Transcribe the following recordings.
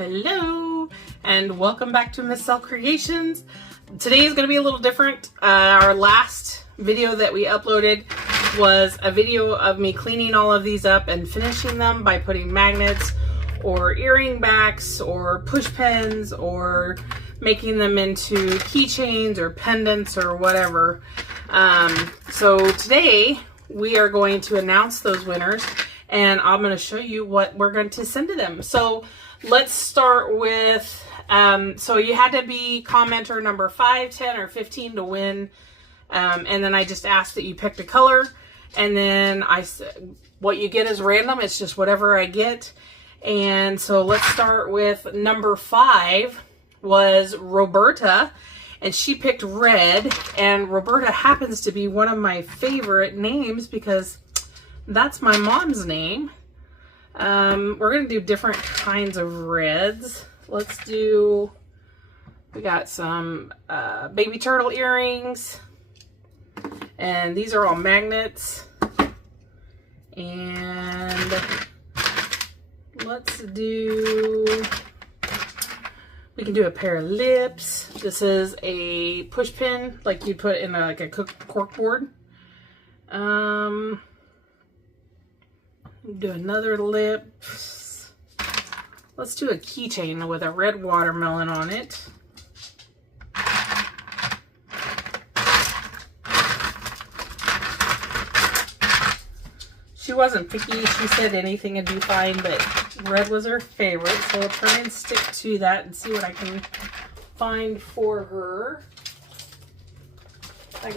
Hello and welcome back to Massell Creations. Today is going to be a little different. Our last video that we uploaded was a video of me cleaning all of these up and finishing them by putting magnets or earring backs or push pins or making them into keychains or pendants or whatever. So today we are going to announce those winners and I'm going to show you what we're going to send to them. So let's start with, so you had to be commenter number 5, 10, or 15 to win. And then I just asked that you picked a color. And then what you get is random. It's just whatever I get. And so let's start with number 5 was Roberta. And she picked red. And Roberta happens to be one of my favorite names because that's my mom's name. We're going to do different kinds of reds. Let's do, we got some baby turtle earrings. And these are all magnets. And let's do, we can do a pair of lips. This is a push pin like you put in like a cork board. Do another lip. Let's do a keychain with a red watermelon on it. She wasn't picky. She said anything would be fine, but red was her favorite. So I'll try and stick to that and see what I can find for her. I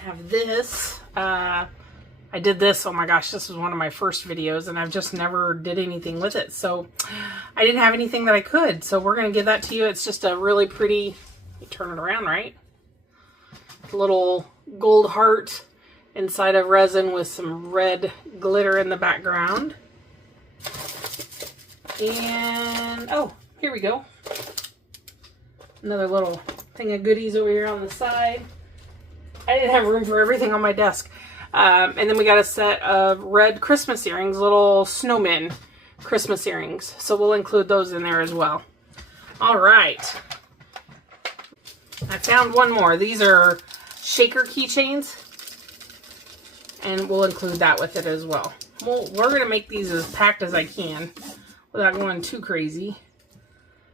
have this. I did this, oh my gosh, this was one of my first videos and I've just never did anything with it. So I didn't have anything that I could. So we're going to give that to you. It's just a really pretty, you turn it around, right? Little gold heart inside of resin with some red glitter in the background. And, oh, here we go. Another little thing of goodies over here on the side. I didn't have room for everything on my desk. And then we got a set of red Christmas earrings, little snowmen Christmas earrings. So we'll include those in there as well. All right. I found one more. These are shaker keychains. And we'll include that with it as well. Well, we're going to make these as packed as I can without going too crazy.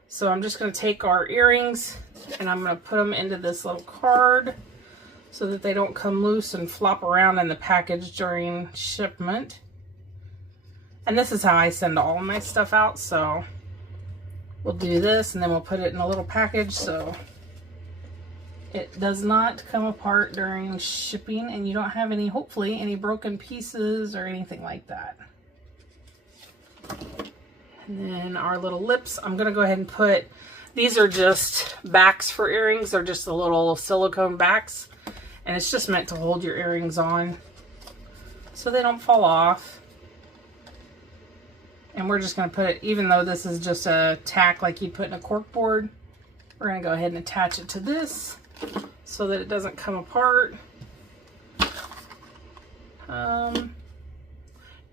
So I'm just going to take our earrings and I'm going to put them into this little card, so that they don't come loose and flop around in the package during shipment. And this is how I send all of my stuff out. So we'll do this and then we'll put it in a little package so it does not come apart during shipping and you don't have any, hopefully, any broken pieces or anything like that. And then our little lips, I'm gonna go ahead and put, these are just backs for earrings. They're just the little silicone backs. And it's just meant to hold your earrings on so they don't fall off. And we're just going to put it, even though this is just a tack like you'd put in a cork board, we're going to go ahead and attach it to this so that it doesn't come apart. Do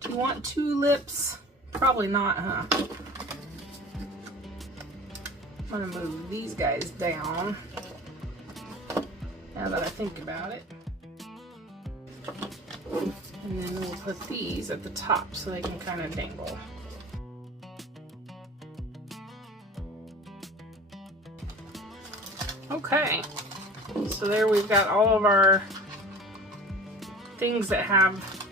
you want 2 lips? Probably not, huh? I'm going to move these guys down. Now that I think about it. And then we'll put these at the top so they can kind of dangle. Okay, so there we've got all of our things that have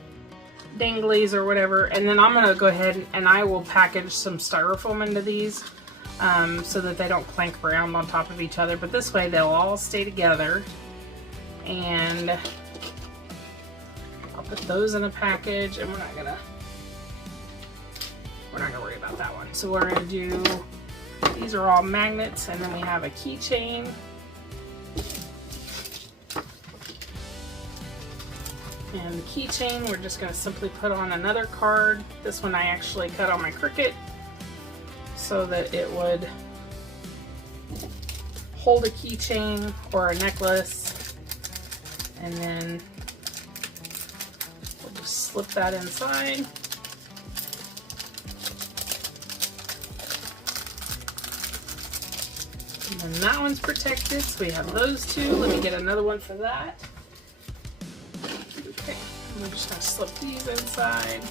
danglies or whatever. And then I'm going to go ahead and I will package some styrofoam into these so that they don't clank around on top of each other. But this way they'll all stay together. And I'll put those in a package and we're not gonna worry about that one. So we're gonna do, these are all magnets and then we have a keychain. And the keychain we're just gonna simply put on another card. This one I actually cut on my Cricut so that it would hold a keychain or a necklace. And then we'll just slip that inside. And then that one's protected, so we have those two. Let me get another one for that. Okay, we're just gonna slip these inside.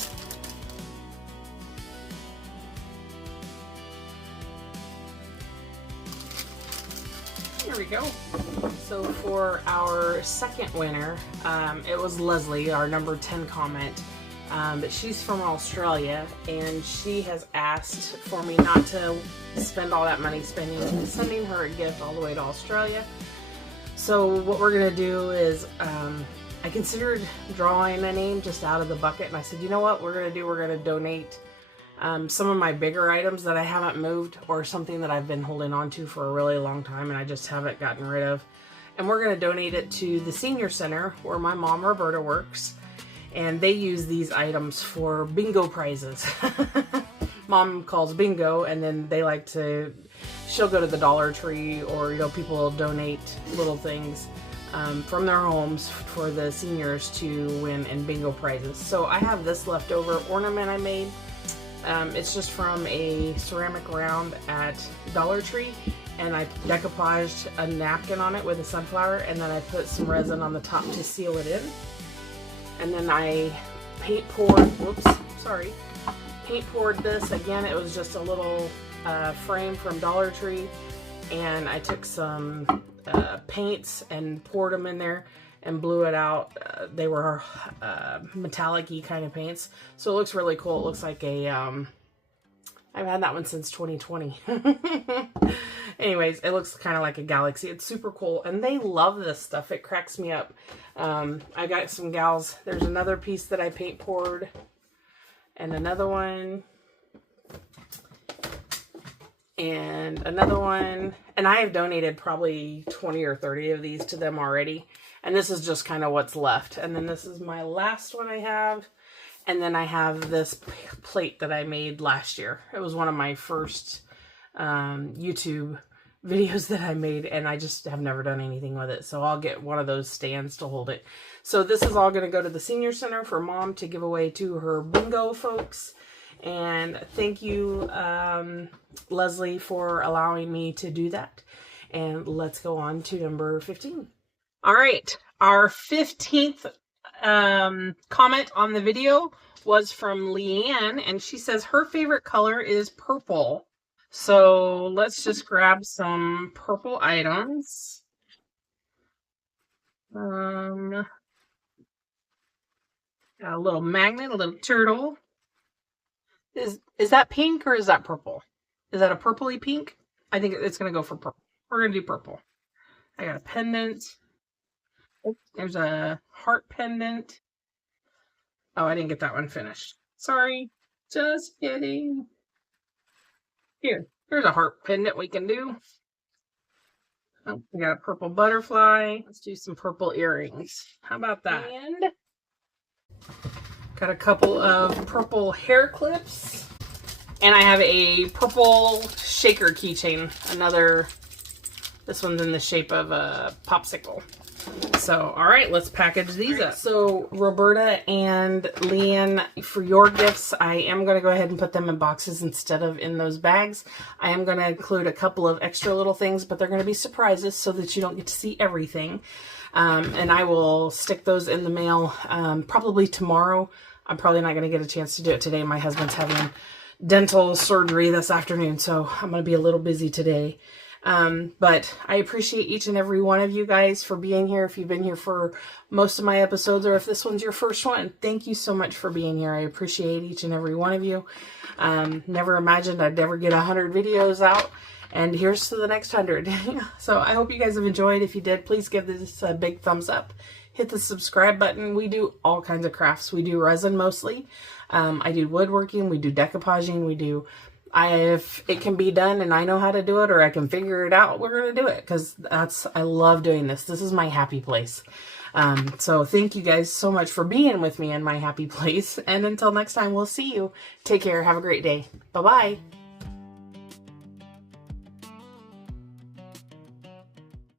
There we go. So for our second winner, it was Leslie, our number 10 comment. But she's from Australia, and she has asked for me not to spend all that money sending her a gift all the way to Australia. So what we're gonna do is, I considered drawing a name just out of the bucket, and I said, you know what we're gonna do? We're gonna donate some of my bigger items that I haven't moved, or something that I've been holding on to for a really long time and I just haven't gotten rid of. And we're gonna donate it to the senior center where my mom Roberta works. And they use these items for bingo prizes. Mom calls bingo, and then they like to, she'll go to the Dollar Tree, or, you know, people will donate little things from their homes for the seniors to win in bingo prizes. So I have this leftover ornament I made. It's just from a ceramic round at Dollar Tree, and I decoupaged a napkin on it with a sunflower, and then I put some resin on the top to seal it in. And then I paint poured this. Again, it was just a little frame from Dollar Tree, and I took some paints and poured them in there and blew it out. They were metallic-y kind of paints, so it looks really cool. It looks like a I've had that one since 2020. Anyways, it looks kind of like a galaxy. It's super cool, and they love this stuff. It cracks me up. I got some gals. There's another piece that I paint poured, and another one, and another one. And I have donated probably 20 or 30 of these to them already. And this is just kind of what's left. And then this is my last one I have. And then I have this plate that I made last year. It was one of my first YouTube videos that I made, and I just have never done anything with it. So I'll get one of those stands to hold it. So this is all going to go to the senior center for Mom to give away to her bingo folks. And thank you, Leslie, for allowing me to do that. And let's go on to number 15. All right, our 15th comment on the video was from Leanne, and she says her favorite color is purple. So let's just grab some purple items. Got a little magnet, a little turtle. Is that pink or is that purple? Is that a purpley pink? I think it's gonna go for purple. We're gonna do purple. I got a pendant. There's a heart pendant. Oh, I didn't get that one finished. Sorry. Just kidding. Here's a heart pendant we can do. Oh, we got a purple butterfly. Let's do some purple earrings. How about that? And got a couple of purple hair clips. And I have a purple shaker keychain. This one's in the shape of a popsicle. So, all right, let's package these up. So, Roberta and Leanne, for your gifts, I am going to go ahead and put them in boxes instead of in those bags. I am going to include a couple of extra little things, but they're going to be surprises so that you don't get to see everything. And I will stick those in the mail probably tomorrow. I'm probably not going to get a chance to do it today. My husband's having dental surgery this afternoon, so I'm going to be a little busy today. But I appreciate each and every one of you guys for being here. If you've been here for most of my episodes, or if this one's your first one, thank you so much for being here. I appreciate each and every one of you. Never imagined I'd ever get 100 videos out, and here's to the next 100. So I hope you guys have enjoyed. If you did, please give this a big thumbs up. Hit the subscribe button. We do all kinds of crafts. We do resin mostly. I do woodworking. We do decoupaging. If it can be done and I know how to do it, or I can figure it out, we're going to do it, because I love doing this. This is my happy place. So thank you guys so much for being with me in my happy place. And until next time, we'll see you. Take care. Have a great day. Bye-bye.